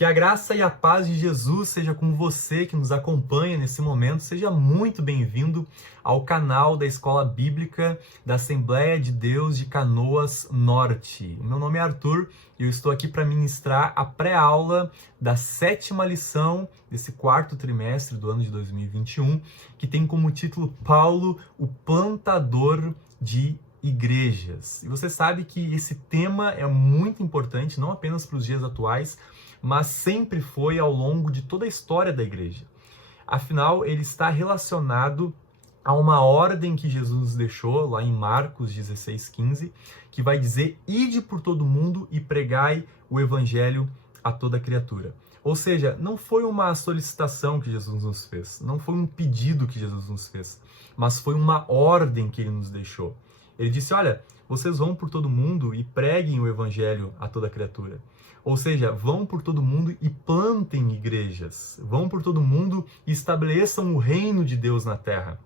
Que a graça e a paz de Jesus seja com você que nos acompanha nesse momento. Seja muito bem-vindo ao canal da Escola Bíblica da Assembleia de Deus de Canoas Norte. O meu nome é Arthur e eu estou aqui para ministrar a pré-aula da 7ª lição desse 4º trimestre do ano de 2021, que tem como título Paulo, o plantador de igrejas. E você sabe que esse tema é muito importante, não apenas para os dias atuais, mas sempre foi ao longo de toda a história da igreja. Afinal, ele está relacionado a uma ordem que Jesus nos deixou, lá em Marcos 16:15, que vai dizer: ide por todo mundo e pregai o evangelho a toda criatura. Ou seja, não foi uma solicitação que Jesus nos fez, não foi um pedido que Jesus nos fez, mas foi uma ordem que ele nos deixou. Ele disse: olha, vocês vão por todo mundo e preguem o evangelho a toda criatura. Ou seja, vão por todo mundo e plantem igrejas. Vão por todo mundo e estabeleçam o reino de Deus na terra.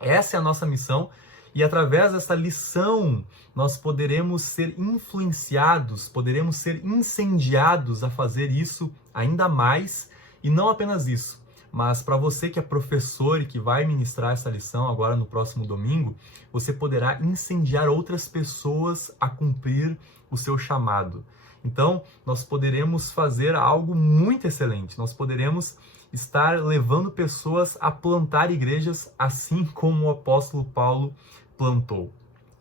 Essa é a nossa missão e através dessa lição nós poderemos ser influenciados, poderemos ser incendiados a fazer isso ainda mais. E não apenas isso, mas para você que é professor e que vai ministrar essa lição agora no próximo domingo, você poderá incendiar outras pessoas a cumprir o seu chamado. Então, nós poderemos fazer algo muito excelente. Nós poderemos estar levando pessoas a plantar igrejas, assim como o apóstolo Paulo plantou.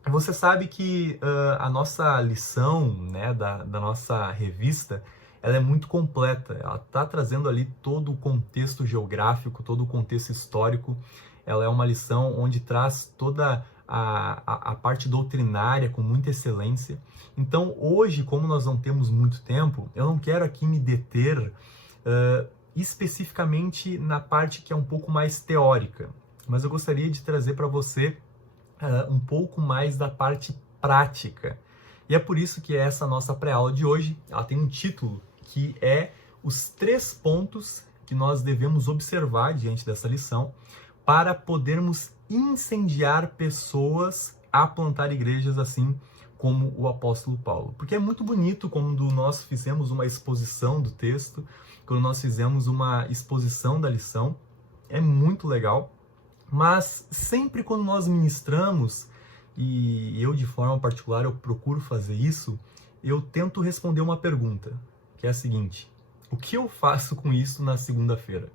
Você sabe que a nossa lição, né, da nossa revista, ela é muito completa. Ela está trazendo ali todo o contexto geográfico, todo o contexto histórico. Ela é uma lição onde traz toda a parte doutrinária com muita excelência. Então, hoje, como nós não temos muito tempo, eu não quero aqui me deter especificamente na parte que é um pouco mais teórica, mas eu gostaria de trazer para você um pouco mais da parte prática. E é por isso que essa nossa pré-aula de hoje, ela tem um título que é os 3 pontos que nós devemos observar diante dessa lição para podermos incendiar pessoas a plantar igrejas assim como o apóstolo Paulo. Porque é muito bonito quando nós fizemos uma exposição do texto, quando nós fizemos uma exposição da lição, é muito legal, mas sempre quando nós ministramos, e eu de forma particular eu procuro fazer isso, eu tento responder uma pergunta, que é a seguinte: o que eu faço com isso na segunda-feira?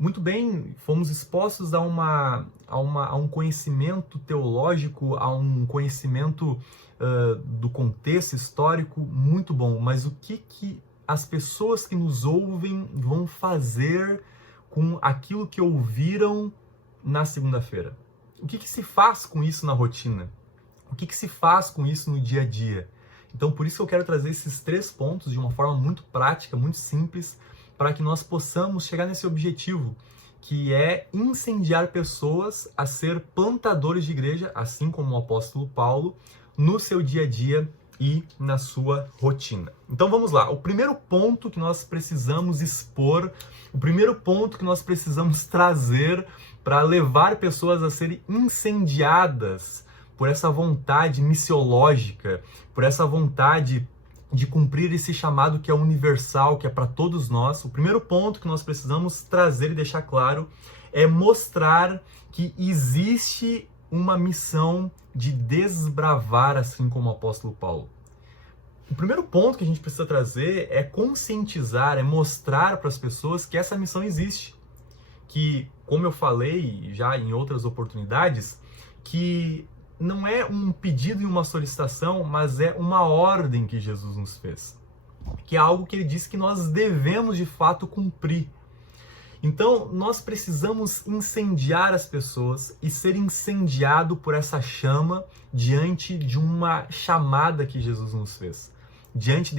Muito bem, fomos expostos a um conhecimento teológico, a um conhecimento do contexto histórico muito bom, mas o que as pessoas que nos ouvem vão fazer com aquilo que ouviram na segunda-feira? O que se faz com isso na rotina? O que se faz com isso no dia a dia? Então, por isso que eu quero trazer esses 3 pontos de uma forma muito prática, muito simples, para que nós possamos chegar nesse objetivo, que é incendiar pessoas a ser plantadores de igreja, assim como o apóstolo Paulo, no seu dia a dia e na sua rotina. Então vamos lá, o primeiro ponto que nós precisamos expor, o primeiro ponto que nós precisamos trazer para levar pessoas a serem incendiadas por essa vontade missiológica, por essa vontade de cumprir esse chamado que é universal, que é para todos nós. O primeiro ponto que nós precisamos trazer e deixar claro é mostrar que existe uma missão de desbravar, assim como o apóstolo Paulo. O primeiro ponto que a gente precisa trazer é conscientizar, é mostrar para as pessoas que essa missão existe. Que, como eu falei já em outras oportunidades, que não é um pedido e uma solicitação, mas é uma ordem que Jesus nos fez. Que é algo que ele disse que nós devemos de fato cumprir. Então, nós precisamos incendiar as pessoas e ser incendiado por essa chama diante de uma chamada que Jesus nos fez. Diante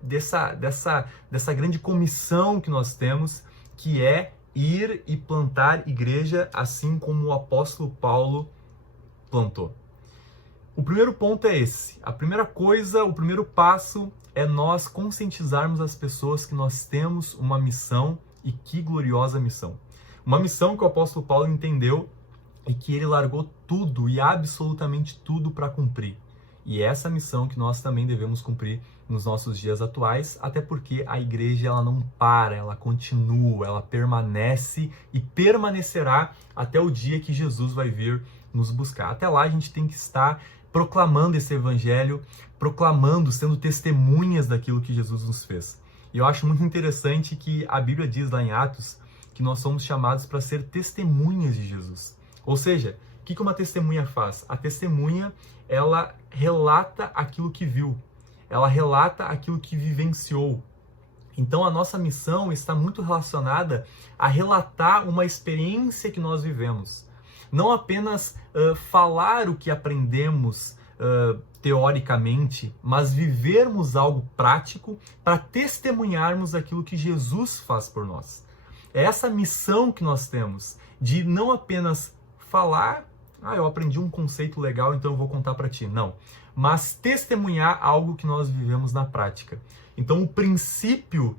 dessa grande comissão que nós temos, que é ir e plantar igreja, assim como o apóstolo Paulo plantou. O primeiro ponto é esse. A primeira coisa, o primeiro passo é nós conscientizarmos as pessoas que nós temos uma missão, e que gloriosa missão. Uma missão que o apóstolo Paulo entendeu e que ele largou tudo e absolutamente tudo para cumprir. E é essa missão que nós também devemos cumprir nos nossos dias atuais, até porque a igreja ela não para, ela continua, ela permanece e permanecerá até o dia que Jesus vai vir nos buscar. Até lá a gente tem que estar proclamando esse evangelho, proclamando, sendo testemunhas daquilo que Jesus nos fez. E eu acho muito interessante que a Bíblia diz lá em Atos que nós somos chamados para ser testemunhas de Jesus. Ou seja, o que uma testemunha faz? A testemunha, ela relata aquilo que viu, ela relata aquilo que vivenciou. Então a nossa missão está muito relacionada a relatar uma experiência que nós vivemos. Não apenas falar o que aprendemos teoricamente, mas vivermos algo prático para testemunharmos aquilo que Jesus faz por nós. É essa missão que nós temos, de não apenas falar, eu aprendi um conceito legal, então eu vou contar para ti. Não, mas testemunhar algo que nós vivemos na prática. Então o princípio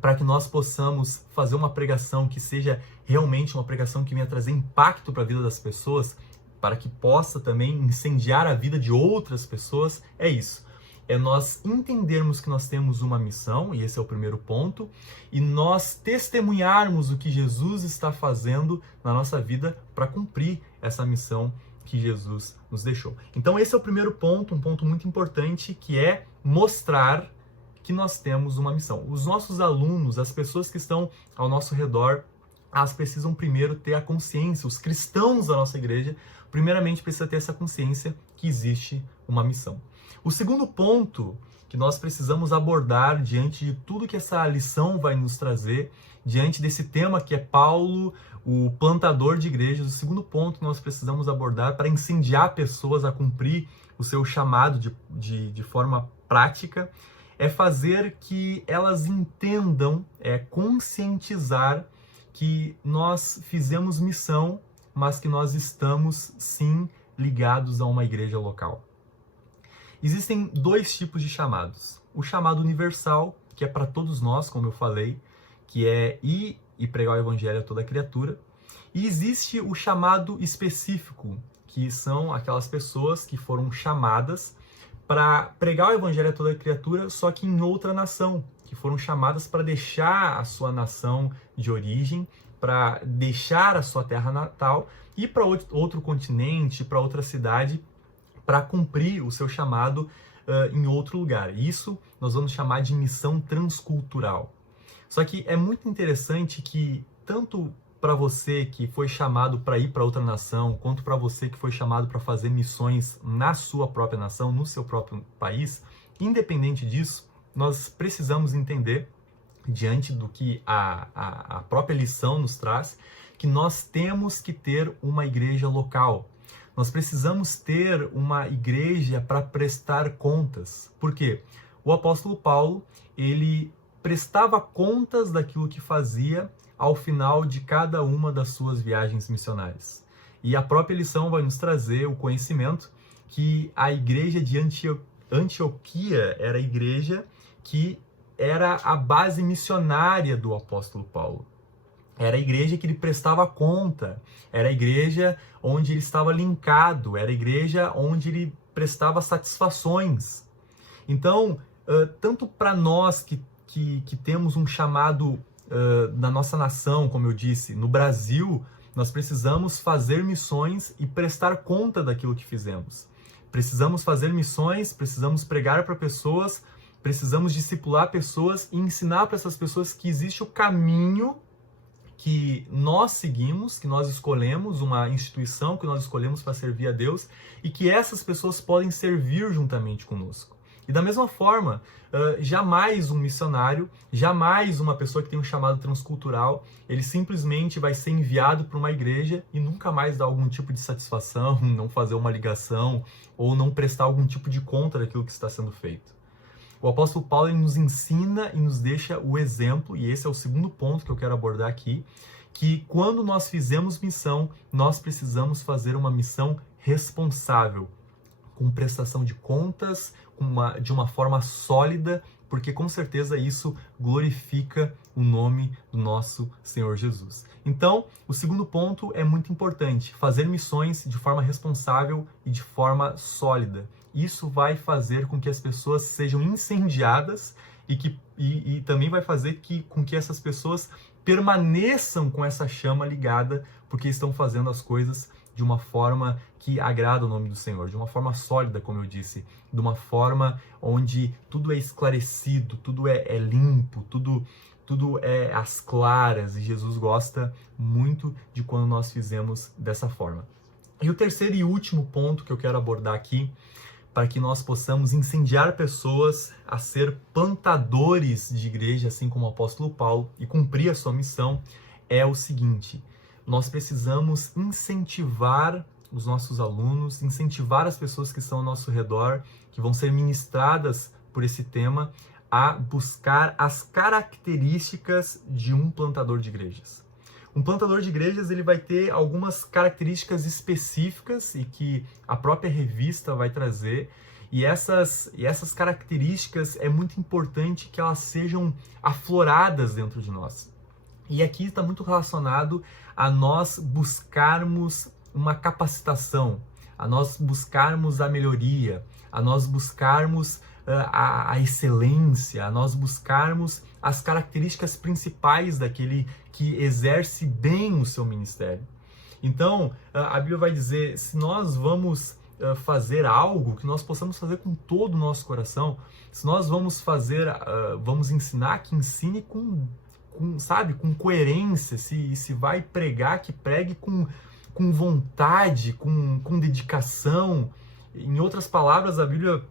para que nós possamos fazer uma pregação que seja realmente uma pregação que venha trazer impacto para a vida das pessoas, para que possa também incendiar a vida de outras pessoas, é isso. É nós entendermos que nós temos uma missão, e esse é o primeiro ponto, e nós testemunharmos o que Jesus está fazendo na nossa vida para cumprir essa missão que Jesus nos deixou. Então esse é o primeiro ponto, um ponto muito importante, que é mostrar que nós temos uma missão. Os nossos alunos, as pessoas que estão ao nosso redor, elas precisam primeiro ter a consciência, os cristãos da nossa igreja, primeiramente precisa ter essa consciência que existe uma missão. O segundo ponto que nós precisamos abordar diante de tudo que essa lição vai nos trazer, diante desse tema que é Paulo, o plantador de igrejas, o segundo ponto que nós precisamos abordar para incendiar pessoas a cumprir o seu chamado de forma prática, é fazer que elas entendam, conscientizar que nós fizemos missão, mas que nós estamos, sim, ligados a uma igreja local. Existem dois tipos de chamados. O chamado universal, que é para todos nós, como eu falei, que é ir e pregar o evangelho a toda criatura. E existe o chamado específico, que são aquelas pessoas que foram chamadas para pregar o evangelho a toda criatura, só que em outra nação, que foram chamadas para deixar a sua nação de origem, para deixar a sua terra natal e para outro continente, para outra cidade, para cumprir o seu chamado em outro lugar. Isso nós vamos chamar de missão transcultural. Só que é muito interessante que tanto para você que foi chamado para ir para outra nação, quanto para você que foi chamado para fazer missões na sua própria nação, no seu próprio país, independente disso, nós precisamos entender, diante do que a própria lição nos traz, que nós temos que ter uma igreja local. Nós precisamos ter uma igreja para prestar contas. Por quê? O apóstolo Paulo, ele prestava contas daquilo que fazia ao final de cada uma das suas viagens missionárias. E a própria lição vai nos trazer o conhecimento que a igreja de Antioquia era a igreja que era a base missionária do apóstolo Paulo. Era a igreja que ele prestava conta, era a igreja onde ele estava linkado, era a igreja onde ele prestava satisfações. Então, tanto para nós que temos um chamado na nossa nação, como eu disse, no Brasil, nós precisamos fazer missões e prestar conta daquilo que fizemos. Precisamos fazer missões, precisamos pregar para pessoas, precisamos discipular pessoas e ensinar para essas pessoas que existe o caminho que nós seguimos, que nós escolhemos, uma instituição que nós escolhemos para servir a Deus e que essas pessoas podem servir juntamente conosco. E da mesma forma, jamais um missionário, jamais uma pessoa que tem um chamado transcultural, ele simplesmente vai ser enviado para uma igreja e nunca mais dar algum tipo de satisfação, não fazer uma ligação ou não prestar algum tipo de conta daquilo que está sendo feito. O apóstolo Paulo ele nos ensina e nos deixa o exemplo, e esse é o segundo ponto que eu quero abordar aqui, que quando nós fizemos missão, nós precisamos fazer uma missão responsável, com prestação de contas, de uma forma sólida, porque com certeza isso glorifica o nome do nosso Senhor Jesus. Então, o segundo ponto é muito importante, fazer missões de forma responsável e de forma sólida. isso vai fazer com que as pessoas sejam incendiadas e também vai fazer com que essas pessoas permaneçam com essa chama ligada, porque estão fazendo as coisas de uma forma que agrada o nome do Senhor, de uma forma sólida, como eu disse, de uma forma onde tudo é esclarecido, tudo é limpo, tudo é às claras, e Jesus gosta muito de quando nós fizemos dessa forma. E o terceiro e último ponto que eu quero abordar aqui, para que nós possamos incendiar pessoas a ser plantadores de igreja, assim como o apóstolo Paulo, e cumprir a sua missão, é o seguinte: nós precisamos incentivar os nossos alunos, incentivar as pessoas que estão ao nosso redor, que vão ser ministradas por esse tema, a buscar as características de um plantador de igrejas. Um plantador de igrejas, ele vai ter algumas características específicas e que a própria revista vai trazer, e essas características é muito importante que elas sejam afloradas dentro de nós. E aqui está muito relacionado a nós buscarmos uma capacitação, a nós buscarmos a melhoria, a nós buscarmos a excelência, a nós buscarmos as características principais daquele que exerce bem o seu ministério. Então, a Bíblia vai dizer, se nós vamos fazer algo, que nós possamos fazer com todo o nosso coração. Se nós vamos fazer, vamos ensinar, que ensine com coerência. Se vai pregar, que pregue com vontade, com dedicação. Em outras palavras, a Bíblia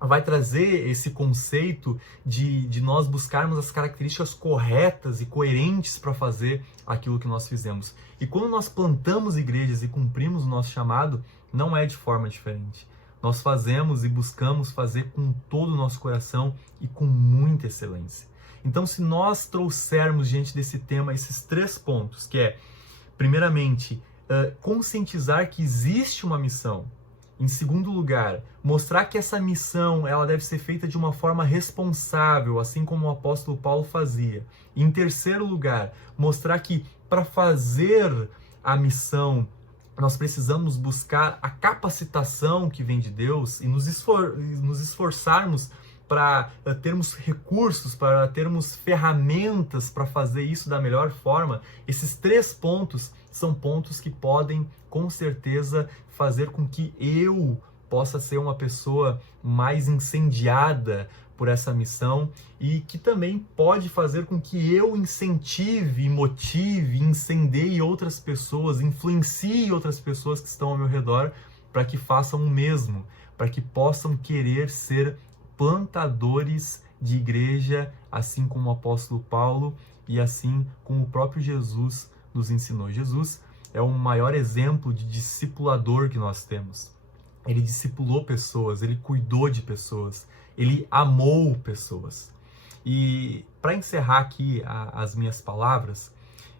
vai trazer esse conceito de nós buscarmos as características corretas e coerentes para fazer aquilo que nós fizemos. E quando nós plantamos igrejas e cumprimos o nosso chamado, não é de forma diferente. Nós fazemos e buscamos fazer com todo o nosso coração e com muita excelência. Então, se nós trouxermos diante desse tema esses 3 pontos, que é, primeiramente, conscientizar que existe uma missão. Em segundo lugar, mostrar que essa missão ela deve ser feita de uma forma responsável, assim como o apóstolo Paulo fazia. E em terceiro lugar, mostrar que para fazer a missão, nós precisamos buscar a capacitação que vem de Deus e nos esforçarmos para termos recursos, para termos ferramentas para fazer isso da melhor forma. Esses 3 pontos são pontos que podem, com certeza, fazer com que eu possa ser uma pessoa mais incendiada por essa missão e que também pode fazer com que eu incentive, motive, incendeie outras pessoas, influencie outras pessoas que estão ao meu redor para que façam o mesmo, para que possam querer ser plantadores de igreja, assim como o apóstolo Paulo e assim como o próprio Jesus nos ensinou. Jesus é o maior exemplo de discipulador que nós temos. Ele discipulou pessoas, ele cuidou de pessoas, ele amou pessoas. E para encerrar aqui as minhas palavras,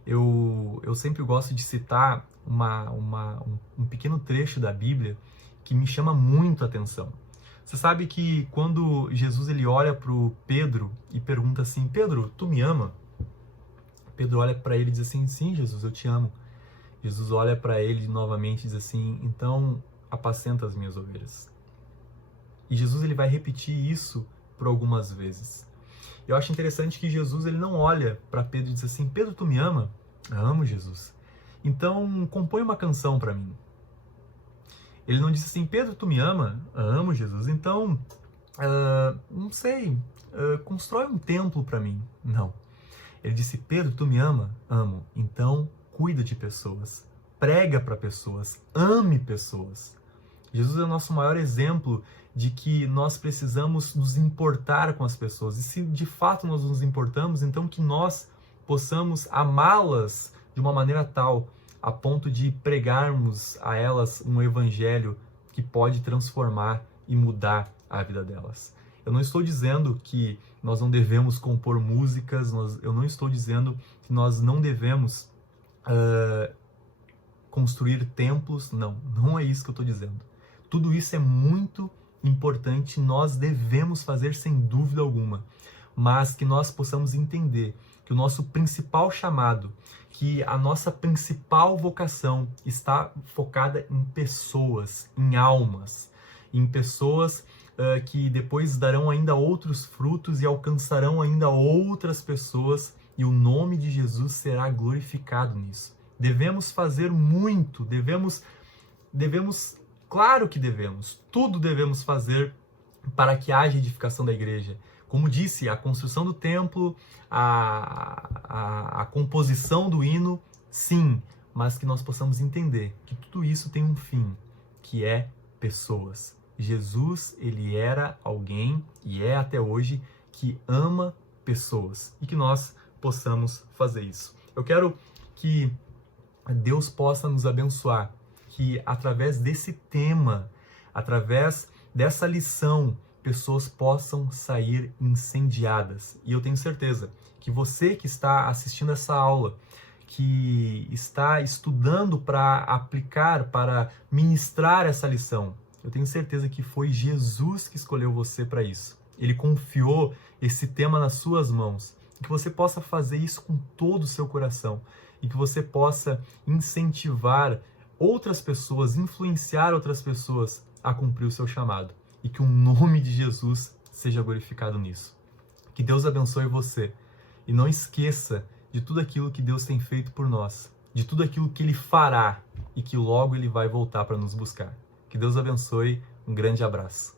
eu sempre gosto de citar um pequeno trecho da Bíblia que me chama muito a atenção. Você sabe que quando Jesus ele olha para o Pedro e pergunta assim: Pedro, tu me ama? Pedro olha para ele e diz assim: sim, Jesus, eu te amo. Jesus olha para ele novamente e diz assim: então apacenta as minhas ovelhas. E Jesus ele vai repetir isso por algumas vezes. Eu acho interessante que Jesus ele não olha para Pedro e diz assim: Pedro, tu me ama? Amo, Jesus. Então compõe uma canção para mim. Ele não disse assim: Pedro, tu me ama? Amo, Jesus. Então, não sei, constrói um templo para mim. Não. Ele disse: Pedro, tu me ama? Amo. Então, cuida de pessoas, prega para pessoas, ame pessoas. Jesus é o nosso maior exemplo de que nós precisamos nos importar com as pessoas. E se de fato nós nos importamos, então que nós possamos amá-las de uma maneira tal a ponto de pregarmos a elas um evangelho que pode transformar e mudar a vida delas. Eu não estou dizendo que nós não devemos compor músicas, eu não estou dizendo que nós não devemos construir templos, não é isso que eu estou dizendo. Tudo isso é muito importante, nós devemos fazer sem dúvida alguma, mas que nós possamos entender que o nosso principal chamado, que a nossa principal vocação está focada em pessoas, em almas. em pessoas que depois darão ainda outros frutos e alcançarão ainda outras pessoas, e o nome de Jesus será glorificado nisso. Devemos fazer muito, devemos, claro que devemos, tudo devemos fazer para que haja edificação da igreja. Como disse, a construção do templo, a composição do hino, sim, mas que nós possamos entender que tudo isso tem um fim, que é pessoas. Jesus, ele era alguém, e é até hoje, que ama pessoas, e que nós possamos fazer isso. Eu quero que Deus possa nos abençoar, que através desse tema, através dessa lição, pessoas possam sair incendiadas. E eu tenho certeza que você que está assistindo essa aula, que está estudando para aplicar, para ministrar essa lição, eu tenho certeza que foi Jesus que escolheu você para isso. Ele confiou esse tema nas suas mãos. E que você possa fazer isso com todo o seu coração. E que você possa incentivar outras pessoas, influenciar outras pessoas a cumprir o seu chamado. E que o nome de Jesus seja glorificado nisso. Que Deus abençoe você. E não esqueça de tudo aquilo que Deus tem feito por nós. De tudo aquilo que Ele fará. E que logo Ele vai voltar para nos buscar. Que Deus abençoe. Um grande abraço.